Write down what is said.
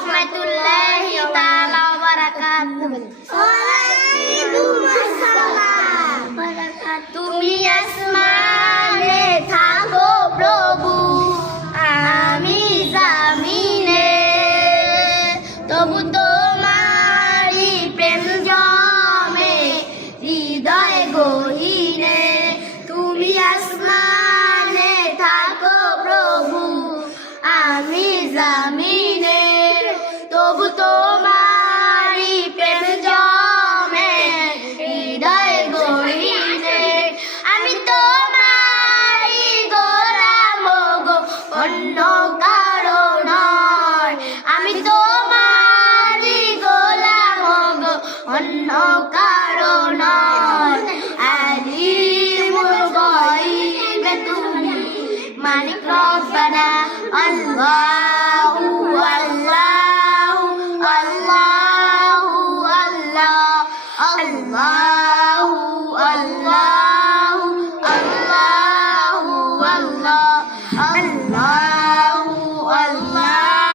রাহমাতুল্লাহি তাআলা ওয়া বারাকাতুহু। ওয়ালাইকুম আসসালাম। তুমি আসমানে থাকো প্রভু, আমি জামিনে, তবু তোমারি প্রেম জমে হৃদয় গহীনে। তুমি আসমানে থাকো প্রভু, আমি জামিনে, তবু তোমারি প্রেম জমে হৃদয় গহীনে। আমি তোমারি গোলাম গো, অন্য কারো নয়। আমি তো